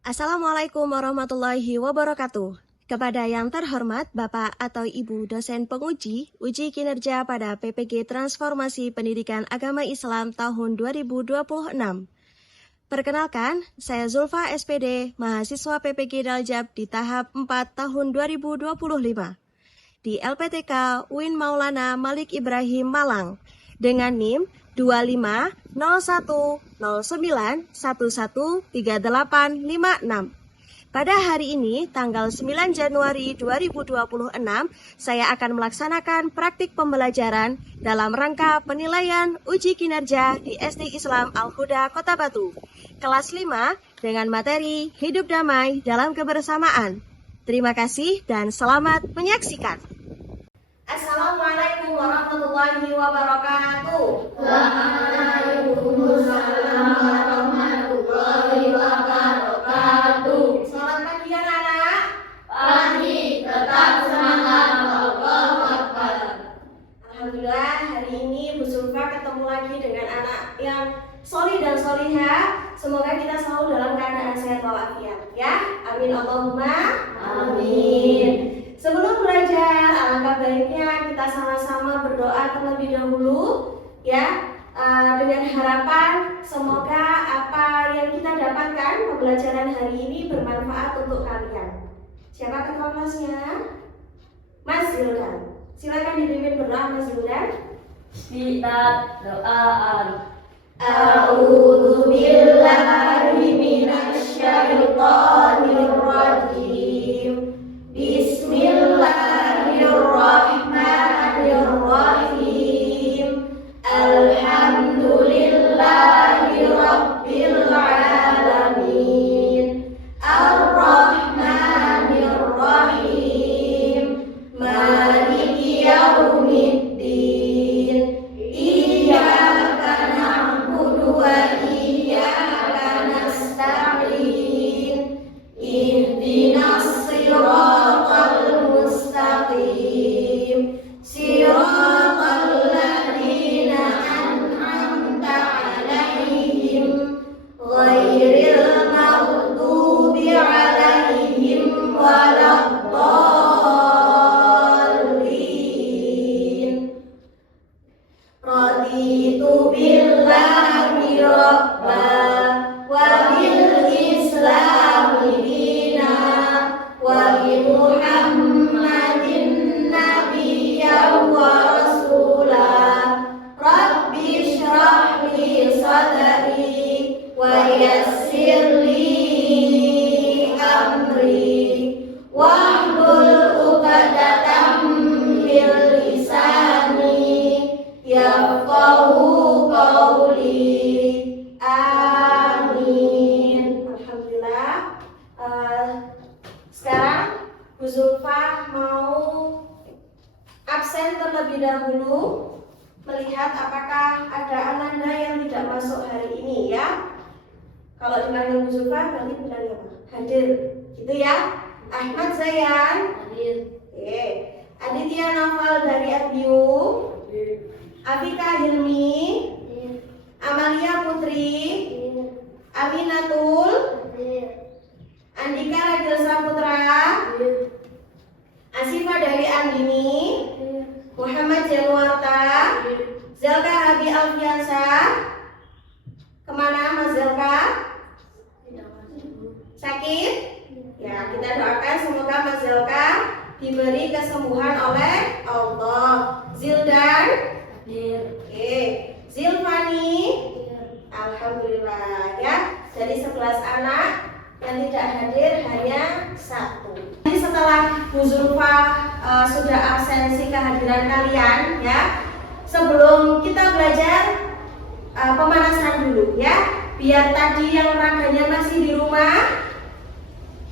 Assalamualaikum warahmatullahi wabarakatuh. Kepada yang terhormat Bapak atau Ibu dosen penguji uji kinerja pada PPG Transformasi Pendidikan Agama Islam tahun 2026. Perkenalkan, saya Zulfa SPD, mahasiswa PPG Daljab di tahap 4 tahun 2025. Di LPTK UIN Maulana Malik Ibrahim Malang dengan NIM 250109113856. Pada hari ini, tanggal 9 Januari 2026, saya akan melaksanakan praktik pembelajaran dalam rangka penilaian uji kinerja di SD Islam Al-Huda Kota Batu, kelas 5 dengan materi Hidup Damai dalam Kebersamaan. Terima kasih dan selamat menyaksikan. Assalamualaikum warahmatullahi wabarakatuh. Waalaikumsalam warahmatullahi wabarakatuh. Selamat pagi anak-anak. Pagi, tetap semangat. Allahu Akbar. Alhamdulillah hari ini Bu Zulfa ketemu lagi dengan anak yang solih dan solihah. Semoga kita selalu dalam keadaan sehat walafiat ya. Amin Allahumma amin. Sebelum belajar, alangkah baiknya kita sama-sama berdoa terlebih dahulu ya, dengan harapan semoga apa yang kita dapatkan pembelajaran hari ini bermanfaat untuk kalian. Siapa ketua kelasnya? Mas Zildan. Silakan dipimpin berdoa Mas Zildan. Kita doaan. A'udzu billahi minasyaitonir rajim. Bismillahirrahmanirrahim. Alhamdulillahi rabbil alamin. Ar-Rahmanir-Rahim. Maliki yaumiddin. Iyyaka na'budu wa iyyaka nasta'in. Ihdinas siratal mustaqim. Siratal ladzina an'amta 'alaihim ghairil maghdubi 'alaihim waladdallin. Raditu billahi rabba wa bil islami dina wa bi Muhammadin nabiyyan wa rasula. Rabbi shrah li sadri wa yassir li amri wahlul 'uqdatam min lisani yafqahu qawli. Amin. Alhamdulillah. Sekarang Bu Zulfa mau absen terlebih dahulu, melihat apakah ada ananda yang tidak masuk hari ini ya. Kalau dipanggil Bu Zulfa berarti bilangnya apa? Hadir, gitu ya. Ahmad Zayan. Hadir. Oke. Aditya Naufal dari Abiu. Afika Hilmi. Amalia Putri. Aminatul. Andika Ragil Saputra. Asifa dari Andini. Muhammad Januarta. Zelka Habi Alfiansa. Kemana Mas Zelka? Sakit? Ya, kita doakan semoga Mas Zelka diberi kesembuhan oleh Allah. Zildan? Hadir. Oke. Zilfani? Alhamdulillah ya. Dari 11 anak yang tidak hadir hanya 1. Jadi setelah Bu Zulfa sudah absensi kehadiran kalian ya, sebelum kita belajar pemanasan dulu ya, biar tadi yang raganya masih di rumah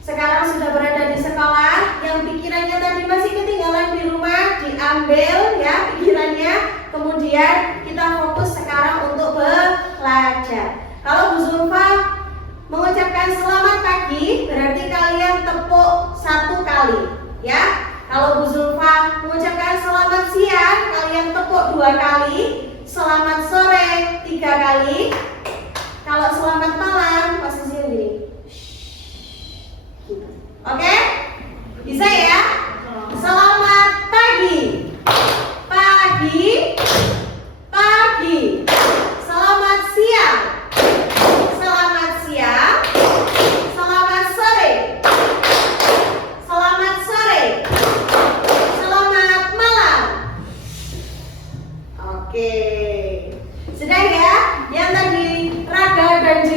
sekarang sudah berada di sekolah, yang pikirannya tadi masih ketinggalan di rumah diambil ya pikirannya, kemudian kita fokus sekarang untuk belajar. Kalau Bu Zulfa mengucapkan selamat pagi, berarti kalian tepuk 1 kali ya. Kalau Bu Zulfa mengucapkan selamat siang, kalian tepuk 2 kali. Selamat sore 3 kali. Kalau selamat malam posisinya gini.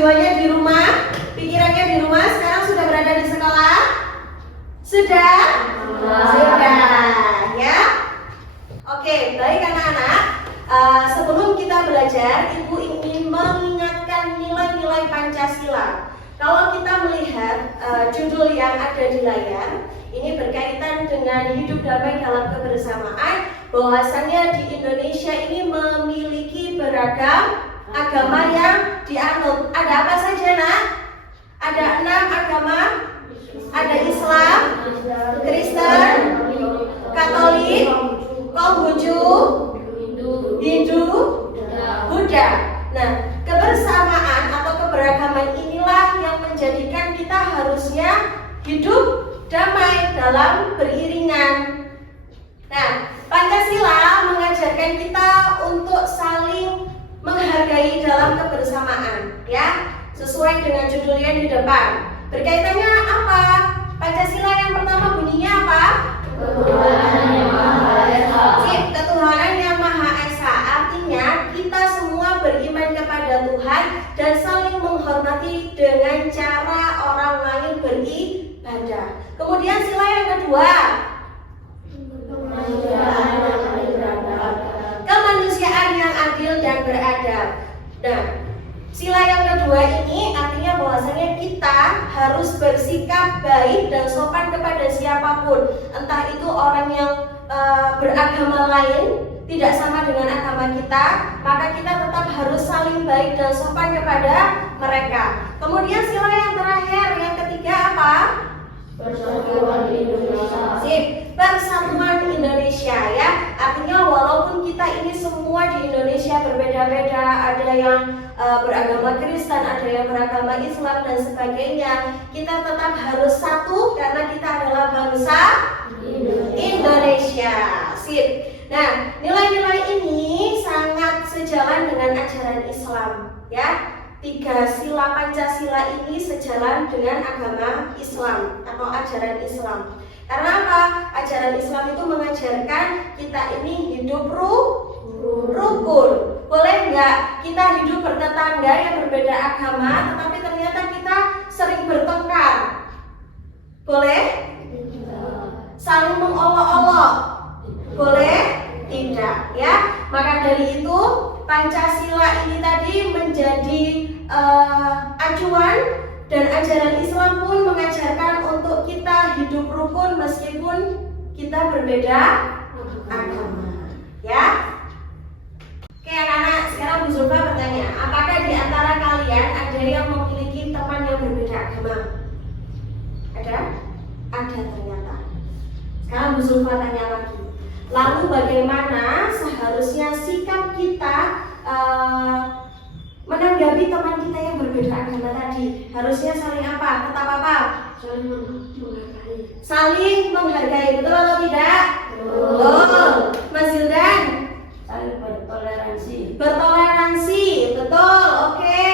jiwanya di rumah, pikirannya di rumah, sekarang sudah berada di sekolah? Sudah? Sudah, ya? Oke, baik anak-anak. Sebelum kita belajar, Ibu ingin mengingatkan nilai-nilai Pancasila. Kalau kita melihat judul yang ada di layar, ini berkaitan dengan hidup damai dalam kebersamaan, bahwasannya di Indonesia ini memiliki beragam agama yang dianut. Ada apa saja, Nak? Ada 6 agama. Ada Islam, Kristen, Katolik, Konghucu, Hindu, Buddha. Nah, kebersamaan atau keberagaman inilah yang menjadikan kita harusnya hidup damai dalam beriringan. Nah, Pancasila mengajarkan kita untuk saling menghargai dalam kebersamaan, ya, sesuai dengan judulnya di depan. Berkaitannya apa? Pancasila yang pertama bunyinya apa? Ketuhanan yang Maha Esa. Ketuhanan yang Maha Esa, artinya kita semua beriman kepada Tuhan dan saling menghormati dengan cara orang lain beribadah. Kemudian sila yang kedua, kemanusiaan yang adil dan beradab. Nah, sila yang kedua ini artinya bahwasanya kita harus bersikap baik dan sopan kepada siapapun, entah itu orang yang beragama lain, tidak sama dengan agama kita, maka kita tetap harus saling baik dan sopan kepada mereka. Kemudian sila yang terakhir, yang ketiga apa? Persatuan Indonesia. Sip, Persatuan Indonesia, ya. Artinya walaupun kita ini semua di Indonesia berbeda-beda, ada yang beragama Kristen, ada yang beragama Islam dan sebagainya, kita tetap harus satu karena kita adalah bangsa Indonesia. Sip. Nah, nilai-nilai ini sangat sejalan dengan ajaran Islam, ya. 3 sila Pancasila ini sejalan dengan agama Islam atau ajaran Islam. Karena apa? Ajaran Islam itu mengajarkan kita ini hidup rukun. Boleh nggak kita hidup bertetangga yang berbeda agama, tetapi ternyata kita sering bertengkar? Boleh? Saling mengolok-olok? Boleh? Tidak, ya. Maka dari itu Pancasila ini tadi menjadi acuan, dan ajaran Islam pun mengajarkan untuk kita hidup rukun meskipun kita berbeda agama, ya. Oke anak-anak, sekarang Bu Zulfa bertanya, apakah di antara kalian ada yang memiliki teman yang berbeda agama? Ada? Ada ternyata. Sekarang Bu Zulfa tanya lagi. Lalu bagaimana seharusnya sikap kita menanggapi teman kita yang berbeda agama tadi? Harusnya saling apa? Tetap apa? Saling menghargai. Saling menghargai, betul atau tidak? Betul. Mas Zildan? Saling bertoleransi. Bertoleransi, betul. Oke.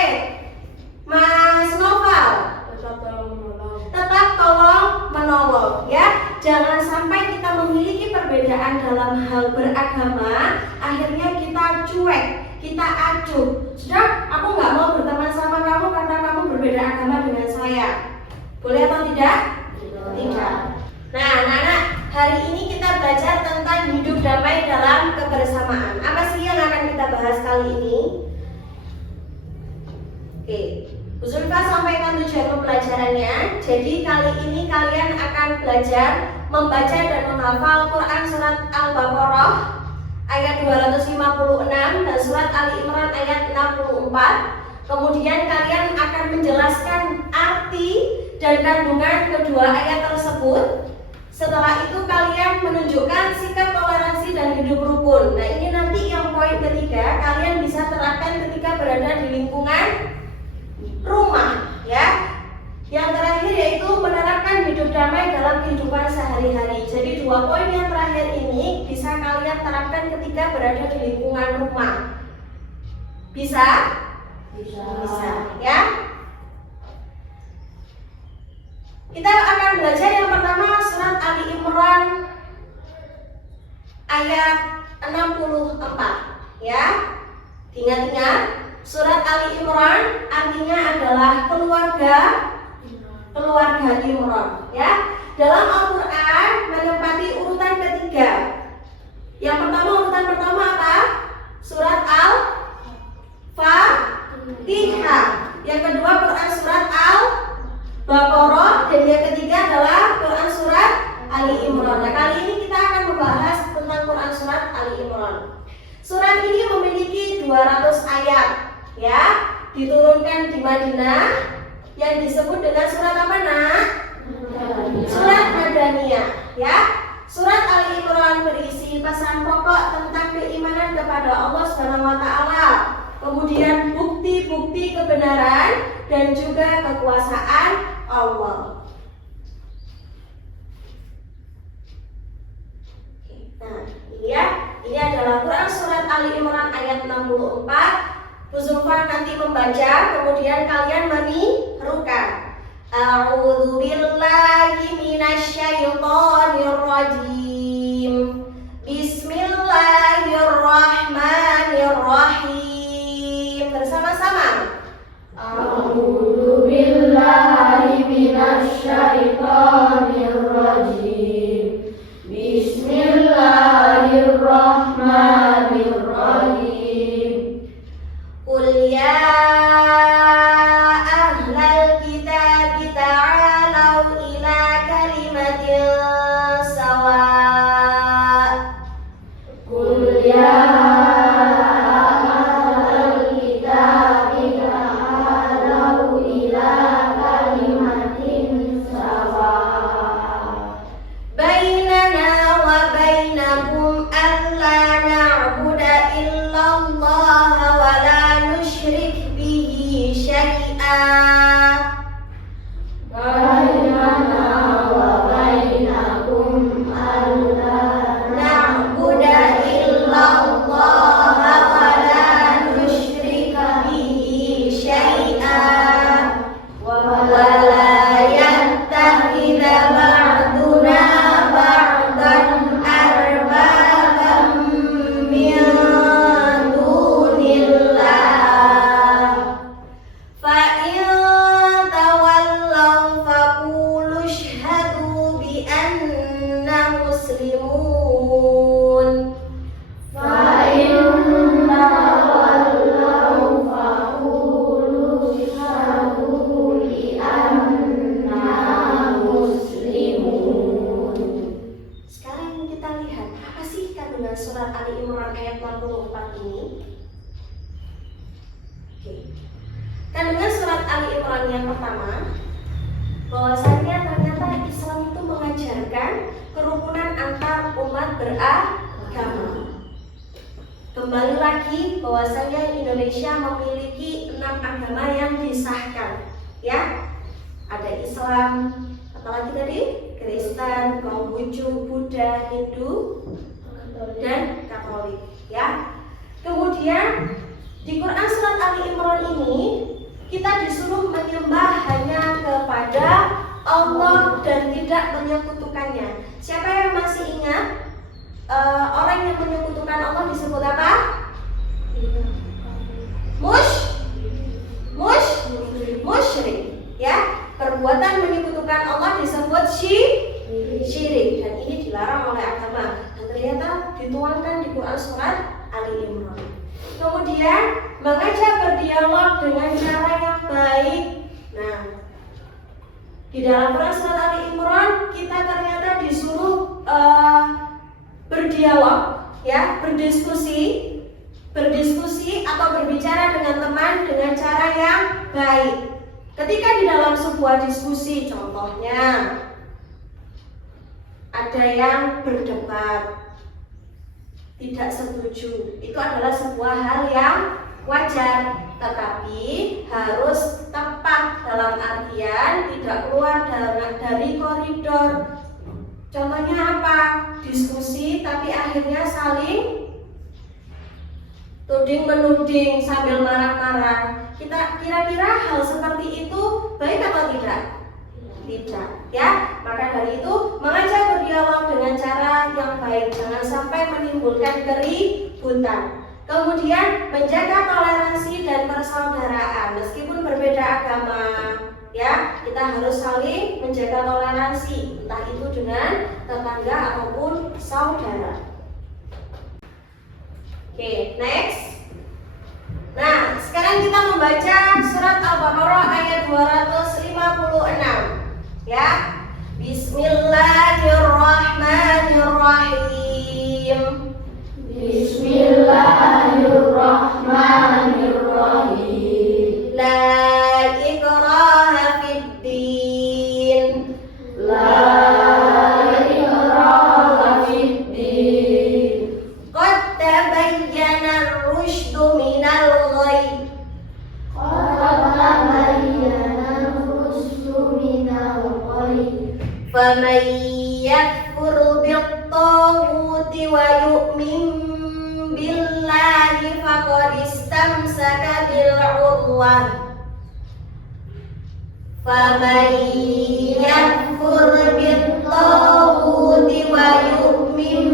Mas Noval? Tetap tolong menolong. Tetap tolong menolong, ya. Jangan sampai kita memiliki perbedaan dalam hal beragama, akhirnya kita cuek, kita acuh. Sudah, aku nggak mau berteman sama kamu karena kamu berbeda agama dengan saya. Boleh atau tidak? Tidak. Nah, anak-anak, hari ini kita belajar tentang hidup damai dalam kebersamaan. Apa sih yang akan kita bahas kali ini? Oke, Bu Zulfa sampaikan tujuan pembelajarannya. Jadi kali ini kalian akan belajar membaca dan menghafal Quran surat Al-Baqarah ayat 256 dan surat Ali Imran ayat 64. Kemudian kalian akan menjelaskan arti dan kandungan kedua ayat tersebut. Setelah itu kalian menunjukkan sikap toleransi dan hidup rukun. Nah, ini nanti yang poin ketiga kalian bisa terapkan ketika berada di lingkungan rumah, ya. Yang terakhir yaitu menerapkan hidup damai dalam kehidupan sehari-hari. Jadi 2 poin yang terakhir ini bisa kalian terapkan ketika berada di lingkungan rumah. Bisa? Bisa, ya. Kita akan belajar yang pertama surat Ali Imran ayat 64, ya. Ingat-ingat, surat Ali Imran artinya artinya adalah keluarga Imran, ya. Dalam Al-Qur'an menempati urutan ketiga. Urutan pertama apa? Surat Al-Fatihah. Yang kedua Quran surat Al-Baqarah, dan yang ketiga adalah Quran surat Ali Imran. Nah, kali ini kita akan membahas tentang Quran surat Ali Imran. Surat ini memiliki 200 ayat, ya. Diturunkan di Madinah, yang disebut dengan surat apa, Nak? Surat Madaniyah, ya. Surat Ali Imran berisi pesan pokok tentang keimanan kepada Allah Subhanahu wa taala, kemudian bukti-bukti kebenaran dan juga kekuasaan Allah. Nah, ini adalah Quran surat Ali Imran ayat 64. Bu Zulfa nanti membaca, kemudian kalian menirukan. A'udzu billahi minasyaitonir rajim. Bismillahirrahmanirrahim. Bersama-sama. A'udzu billahi minasyaitonir rajim. Bismillahirrahmanirrahim. Qul ya ahlal kitab ta'alau ila kalimatin sawa. Qul ya ahlal kitab ta'alau ila kalimatin sawa. Bainana wa bainakum alla na'budu illallah wa la nusyrik bihi syai'an. Bainana wa bainakum alla Na'budu illallah wa la nusyrik bihi syai'an wa la yattakhidha ba'duna ba'dan arbaban min dunillah. Fa in tawallaw faqulu ashhadu bi anna muslimun. fa inna wallahu faqulu ashhadu bi anna muslimun. Sekarang kita lihat apa sih kandungan surat Ali Imran ayat 64 ini. Oke. Kandungan surat Ali Imran yang pertama, bahwasanya ternyata Islam itu mengajarkan kerukunan antar umat beragama. Kembali lagi bahwasanya Indonesia memiliki 6 agama yang disahkan, ya. Ada Islam, apalagi tadi? Kristen, Konghucu, Buddha, Hindu, dan Katolik, ya. Kemudian di Quran surat Ali Imran ini kita disuruh menyembah hanya kepada Allah dan tidak menyekutukannya. Siapa yang masih ingat orang yang menyekutukan Allah disebut apa? Musyrik, ya. Perbuatan menyekutukan Allah disebut syirik, dan ini dilarang oleh agama, dan ternyata dituangkan di Quran surat Ali Imran. Kemudian mengajak berdialog dengan cara yang baik. Nah, di dalam Quran surat Ali Imran kita ternyata disuruh berdialog, ya, berdiskusi atau berbicara dengan teman dengan cara yang baik. Ketika di dalam sebuah diskusi, contohnya ada yang berdebat, tidak setuju, itu adalah sebuah hal yang wajar, tetapi harus tepat dalam artian tidak keluar dari koridor. Contohnya apa? Diskusi tapi akhirnya saling tuding menuding sambil marah-marah. Kita kira-kira hal seperti itu baik atau tidak? Tidak, ya. Maka dari itu mengajak berdialog dengan cara yang baik, jangan sampai menimbulkan keributan. Kemudian menjaga toleransi dan persaudaraan meskipun berbeda agama, ya, kita harus saling menjaga toleransi, entah itu dengan tetangga ataupun saudara. Oke, next. Nah, sekarang kita membaca surat Al-Baqarah ayat 256. Ya. Bismillahirrahmanirrahim. Bismillahirrahmanirrahim. La ikraha fid din. La ikraha fid din. Qad tabayyana ar-rusydu minal ghayy. Qad tabayyana ar-rusydu minal ghayy. Faman yakfur bit-taghuti wa yu'min billahi faqad istamsaka bil-'urwah. Faman yakfur bit-taghuti wa yu'min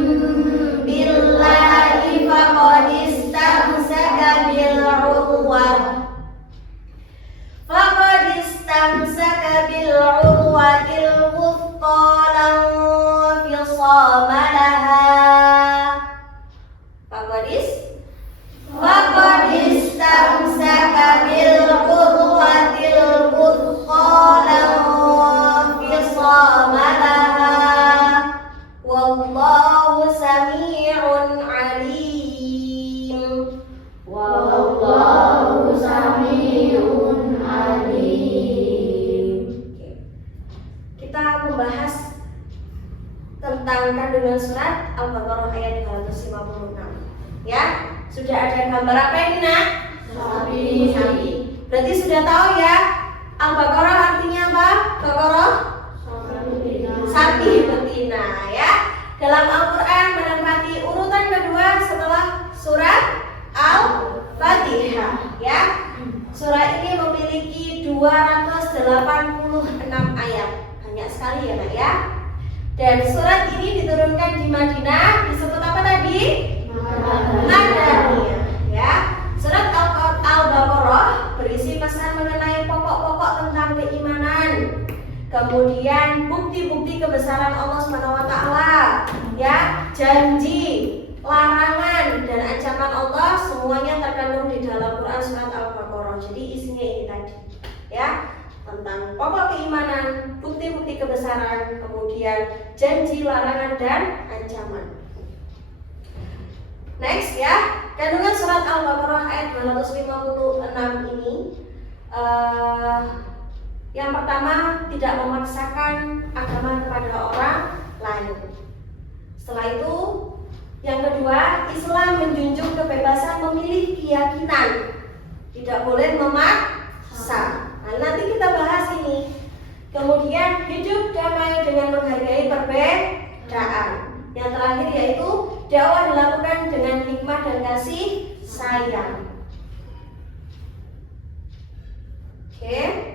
billahi faqad istamsaka bil-'urwah. Faqad istamsaka bil-'urwatil wuthqa la infisama laha. Faqad istamsaka bil-'urwatil wuthqa la infisama laha. Wallahu sami'un 'alim. Wallahu sami'un alim. Kita membahas tentang kandungan surat Al-Baqarah ayat 256. Ya, sudah ada gambar apa ini, Nak? Sapi. Berarti sudah tahu ya Al-Baqarah artinya apa? Baqarah? Sapi betina, ya. Dalam Al-Quran menempati urutan kedua setelah surat Al-Fatihah, ya. Surah ini memiliki 286 ayat. Banyak sekali ya, Nak, ya. Dan surat ini diturunkan di Madinah, disebut apa tadi? Madaniyah, ya. Surat Al-Baqarah berisi pesan mengenai pokok-pokok tentang keimanan. Kemudian bukti-bukti kebesaran Allah SWT, ya, janji, larangan dan ancaman Allah semuanya terkandung di dalam Quran surat Al-Baqarah. Jadi isinya ini tadi, ya, tentang pokok keimanan, bukti-bukti kebesaran, kemudian janji, larangan dan ancaman. Next, ya, kandungan surat Al-Baqarah ayat 256 ini yang pertama, tidak memaksakan agama kepada orang lain. Setelah itu, yang kedua, Islam menjunjung kebebasan memilih keyakinan, tidak boleh memaksa. Nah, nanti kita bahas ini. Kemudian hidup damai dengan menghargai perbedaan. Yang terakhir yaitu dakwah dilakukan dengan hikmah dan kasih sayang. Oke.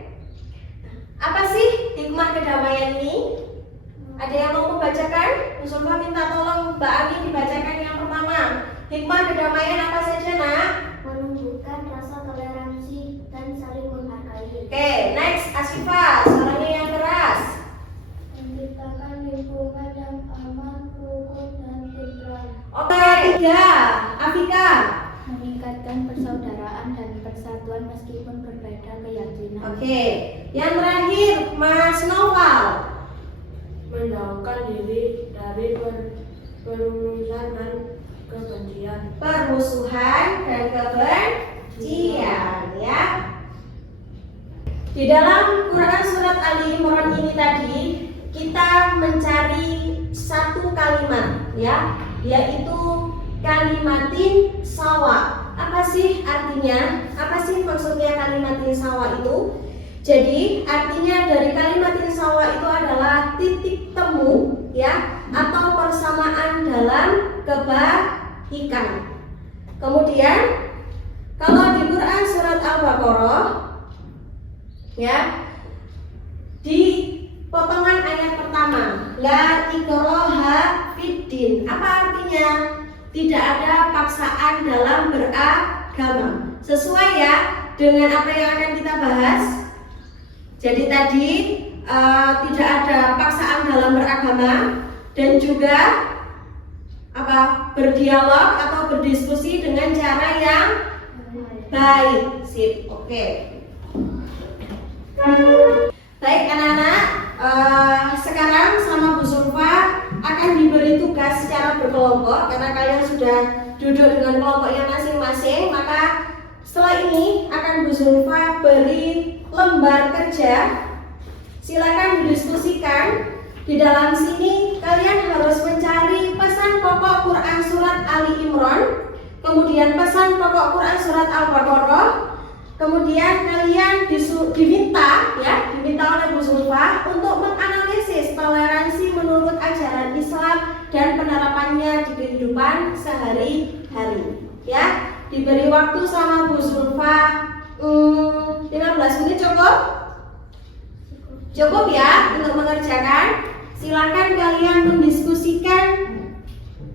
Apa sih hikmah kedamaian ini? Ada yang mau membacakan? Musulfah minta tolong Mbak Ami dibacakan yang pertama. Hikmah kedamaian apa saja, Nak? Menumbuhkan rasa toleransi dan saling menghargai. Oke, next Asifah, suaranya yang keras. Menciptakan lingkungan yang aman, rukun, dan tentram. Oke, tiga, Afika. Meningkatkan persaudaraan dan persatuan meskipun berbeda keyakinan. Oke, yang terakhir Mas Noval. Menjauhkan diri dari permusuhan dan kebencian. Permusuhan dan kebencian, ya. Di dalam Quran surat Ali Imran ini tadi kita mencari satu kalimat, ya, yaitu kalimatin sawa. Apa sih artinya? Apa sih maksudnya kalimatin sawa itu? Jadi artinya dari kalimatin sawa itu adalah titik temu, ya, atau persamaan dalam kebaikan. Kemudian kalau di Quran surat Al-Baqarah, ya, di potongan ayat pertama, la ikraha fiddin. Apa artinya? tidak ada paksaan dalam beragama. Sesuai ya dengan apa yang akan kita bahas. Jadi tadi tidak ada paksaan dalam beragama dan juga berdialog atau berdiskusi dengan cara yang baik. Sip, oke. Baik anak-anak, sekarang sama Bu Zulfa akan diberi tugas secara berkelompok karena kalian sudah duduk dengan kelompoknya masing-masing. Maka setelah ini akan Bu Zulfa beri lembar kerja. Silakan didiskusikan. Di dalam sini kalian harus mencari pesan pokok Quran surat Ali Imran, kemudian pesan pokok Quran surat Al-Baqarah. Kemudian kalian diminta oleh Bu Zulfa untuk menganalisis toleransi menurut ajaran Islam dan penerapannya di kehidupan sehari-hari. Ya, diberi waktu sama Bu Zulfa 15 menit cukup? Cukup ya untuk mengerjakan. Silakan kalian mendiskusikan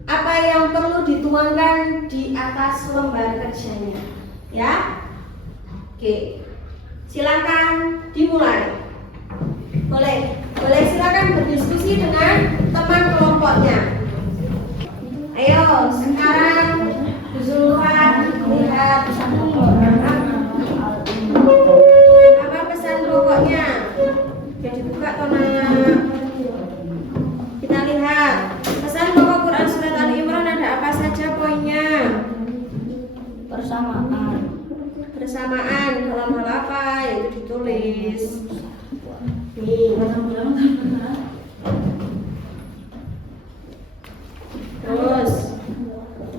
apa yang perlu dituangkan di atas lembar kerjanya. Ya. Oke. Silakan dimulai. Boleh silakan berdiskusi dengan teman kelompoknya. Ayo, sekarang Bu Zulfa lihat apa pesan pokoknya. Jadi buka tonak. Kita lihat pesan pokok Quran surat Ali Imran ada apa saja poinnya? Bersamaan dalam hal apa? Yaitu ditulis. Nih. Terus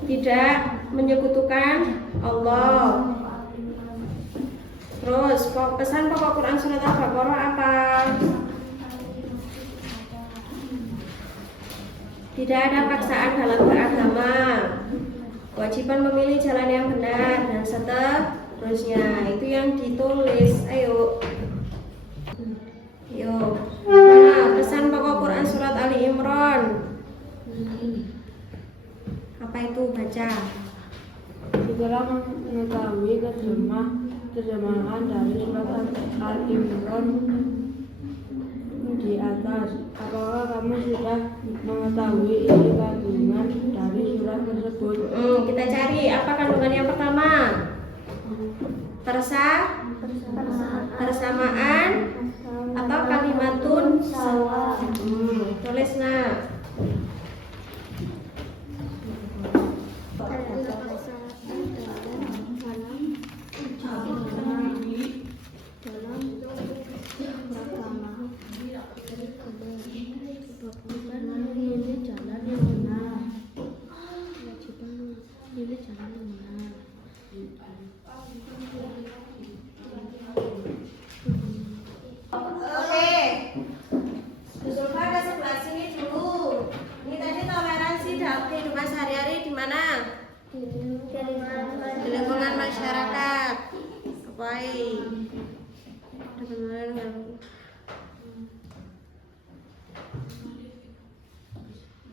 tidak menyekutukan Allah. Terus pesan pokok Quran surat Al-Baqarah apa? Tidak ada paksaan dalam beragama. Kewajiban memilih jalan yang benar dan seterusnya. Itu yang ditulis. Ayo. Nah, pesan pokok Quran surat Ali Imran. Apa itu? Baca. Segera mengetahui terjemahan dari surat Al-Imran di atas. Apakah kamu sudah mengetahui isi kandungan dari surat tersebut? Kita cari apa kandungan yang pertama? Persamaan atau kalimatun sawa. Tulis nah. Di lingkungan masyarakat. Baik.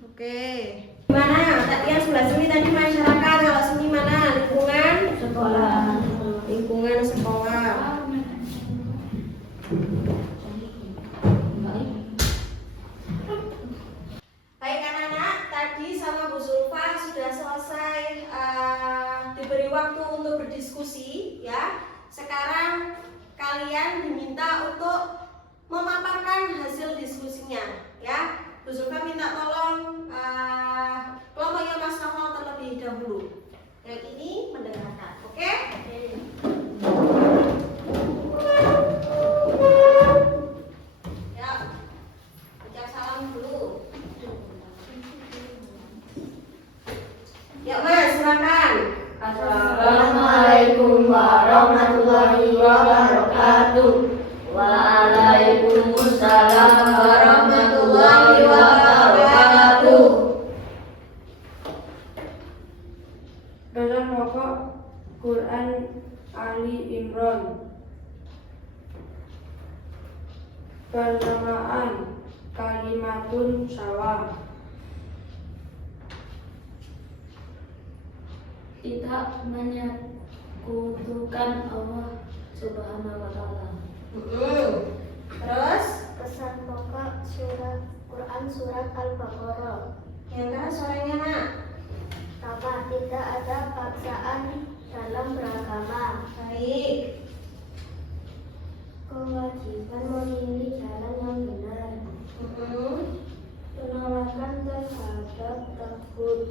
Oke. Mana? Tadi yang sebelah sini tadi masyarakat, kalau sini mana? Lingkungan sekolah. Lingkungan sekolah. Baik anak-anak, tadi sama Bu Zulfa sudah selesai diberi waktu untuk berdiskusi ya. Sekarang kalian diminta untuk memaparkan hasil diskusinya ya. Bu Zulfa minta tolong kelompoknya Mas Novel terlebih dahulu. Yang ini mendengarkan, oke? Ya, ucap salam dulu. Ya Mas, silakan. Assalamualaikum warahmatullahi wabarakatuh. Waalaikumsalam warahmatullahi wabarakatuh. Pesan pokok Quran Ali Imran. Persamaan kalimatun sawa. tidak menyekutukan Allah Subhanahu wa Ta'ala. Terus Pesan pokok surat Quran surat Al-Baqarah. yang keras suaranya nak. Pertama, tidak ada paksaan dalam beragama. Baik. Kewajiban memilih jalan yang benar. Penolakan terhadap tagut.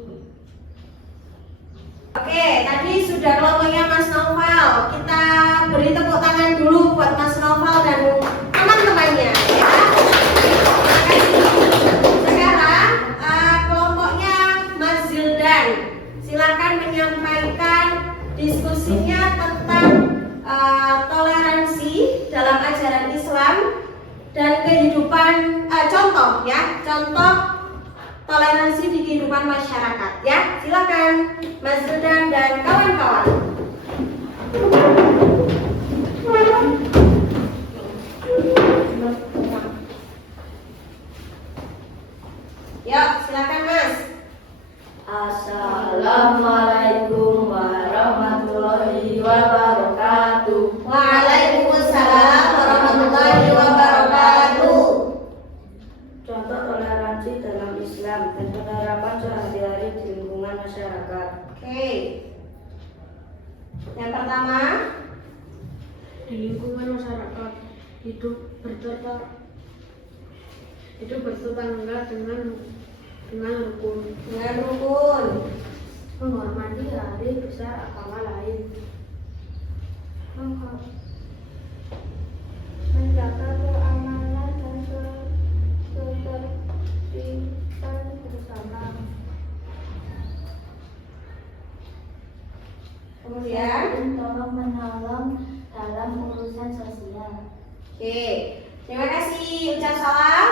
Oke, tadi sudah kelompoknya Mas Noval. Kita beri tepuk tangan dulu buat Mas Noval dan teman-temannya ya. Sekarang kelompoknya Mas Zildan. Silakan menyampaikan diskusinya tentang toleransi dalam ajaran Islam dan kehidupan contoh toleransi di kehidupan masyarakat ya. Silakan Mas Zildan dan kawan-kawan. Yuk, silakan Mas. Assalamualaikum warahmatullahi wabarakatuh. Waalaikumsalam warahmatullahi wabarakatuh. Contoh toleransi dalam Islam dan penerapan sehari-hari di lingkungan masyarakat. Oke. Yang pertama, Di lingkungan masyarakat hidup bertetangga dengan rukun, dengan rukun. menghormati hari besar agama lain, Menjaga keamanan dan ketertiban bersama. Kemudian, Tolong menolong dalam urusan sosial. oke. Terima kasih. Ucap salam.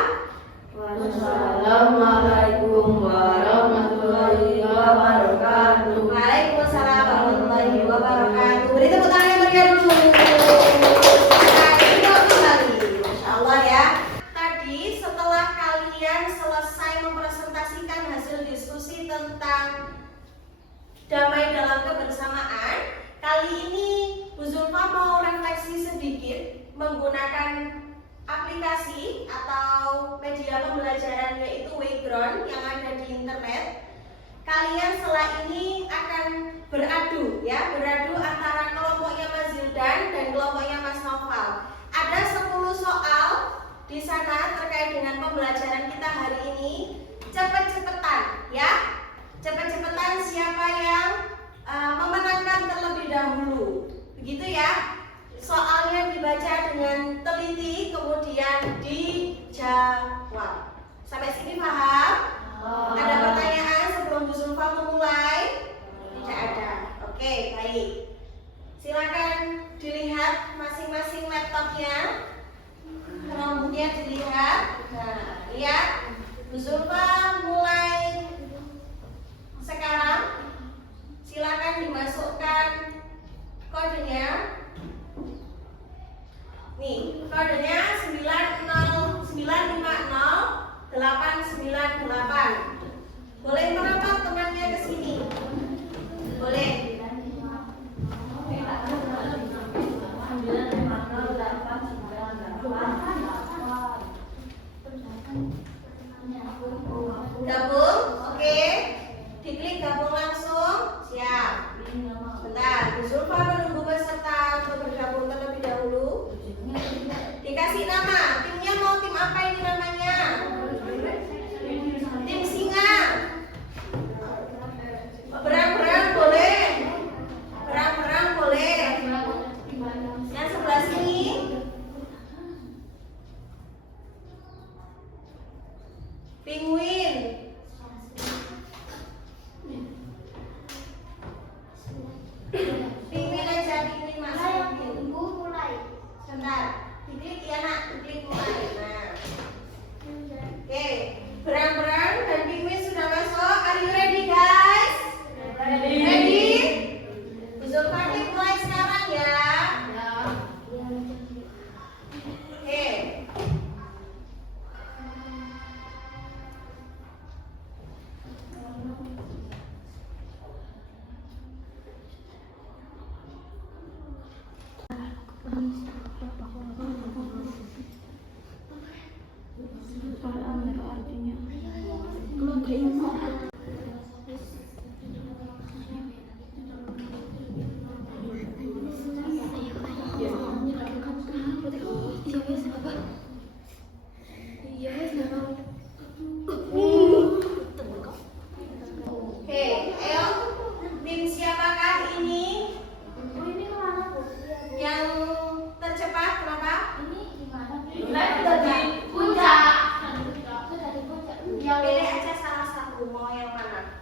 Assalamualaikum warahmatullahi wabarakatuh. Waalaikumsalam warahmatullahi wabarakatuh. Beri tepuk tangan yang meriah dulu. Nah, itu kembali. Masya Allah ya. Tadi setelah kalian selesai mempresentasikan hasil diskusi tentang damai dalam kebersamaan, kali ini Bu Zulfa mau refleksi sedikit menggunakan aplikasi atau media pembelajaran yaitu Wayground yang ada di internet. Kalian setelah ini akan beradu antara kelompoknya Mas Zildan dan kelompoknya Mas Noval. Ada 10 soal di sana terkait dengan pembelajaran kita hari ini. Cepet-cepetan ya. Cepet-cepetan siapa yang memenangkan terlebih dahulu. Begitu ya. Soalnya dibaca dengan teliti kemudian dijawab. Sampai sini paham? Ada pertanyaan sebelum Bu Zulfa memulai? Tidak ada. Oke, baik. Silakan dilihat masing-masing laptopnya. Chromebooknya dilihat. Nah, lihat. Bu Zulfa mulai sekarang. Silakan dimasukkan kodenya. Nih, kodenya 90950-898. Boleh merapat temannya ke sini. Boleh. Gabung, oke. Diklik gabung langsung. Siap. Bentar, Bu Zulfa menunggu peserta untuk bergabung terlebih dahulu. Dikasih nama, timnya mau tim apa ini namanya? Tim singa. Berang-berang boleh. Berang-berang boleh. Yang sebelah sini. Penguin. Oke, ayo tim siapakah ini yang tercepat? Kenapa? Pilih aja salah satu, mau yang mana?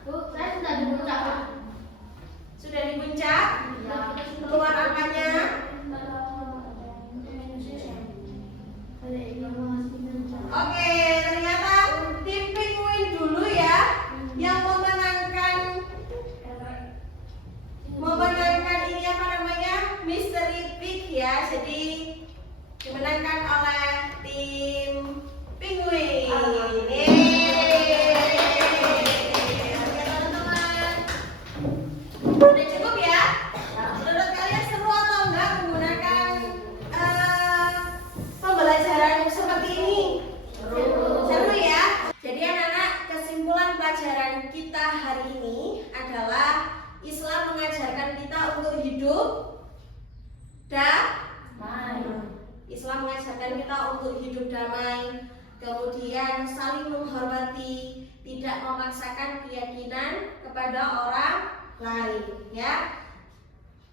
Sudah di puncak? Keluar angkanya? Oke, ternyata tim penguin dulu ya yang memenangkan ini apa namanya? Mystery Pig ya. Jadi dimenangkan oleh tim penguin. Oke teman-teman, udah cukup ya? Menurut kalian seru atau enggak menggunakan pembelajaran seperti ini? Seru ya? Jadi anak-anak, kesimpulan pelajaran kita hari ini adalah Islam mengajarkan kita untuk hidup damai. Islam mengajarkan kita untuk hidup damai, kemudian saling menghormati, tidak memaksakan keyakinan kepada orang lain ya.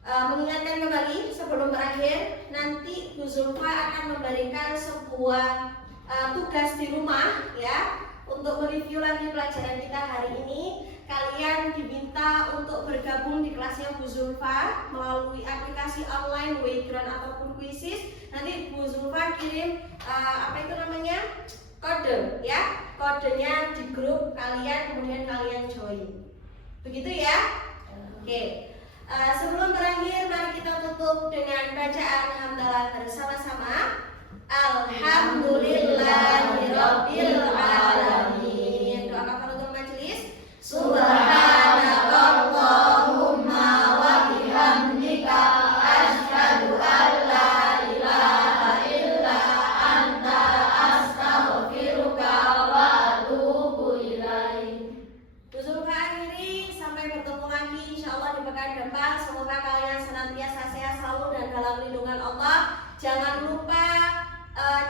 Mengingatkan kembali sebelum berakhir, nanti Bu Zulfa akan memberikan sebuah tugas di rumah ya, untuk mereview lagi pelajaran kita hari ini. Kalian diminta untuk bergabung di kelasnya Bu Zulfa melalui aplikasi online Wayground ataupun Quizzes. Nanti Bu Zulfa kirim kode ya, kodenya di grup kalian, kemudian kalian join. Begitu ya? Oke. Sebelum berakhir, mari kita tutup dengan bacaan hamdalah bersama-sama. Alhamdulillahirabbil alamin. Doa kafaratul majelis. Subhanakallahumma wa bihamdika asyhadu an la ilaha illa anta astaghfiruka wa atubu ilaik. Bu Zulfa akhiri, sampai bertemu lagi insyaallah di pekan depan. Semoga kalian senantiasa sehat selalu dan dalam lindungan Allah. Jangan lupa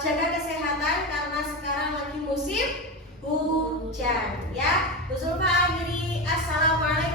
jaga kesehatan karena sekarang lagi musim hujan ya. Bu Zulfa akhiri, assalamualaikum.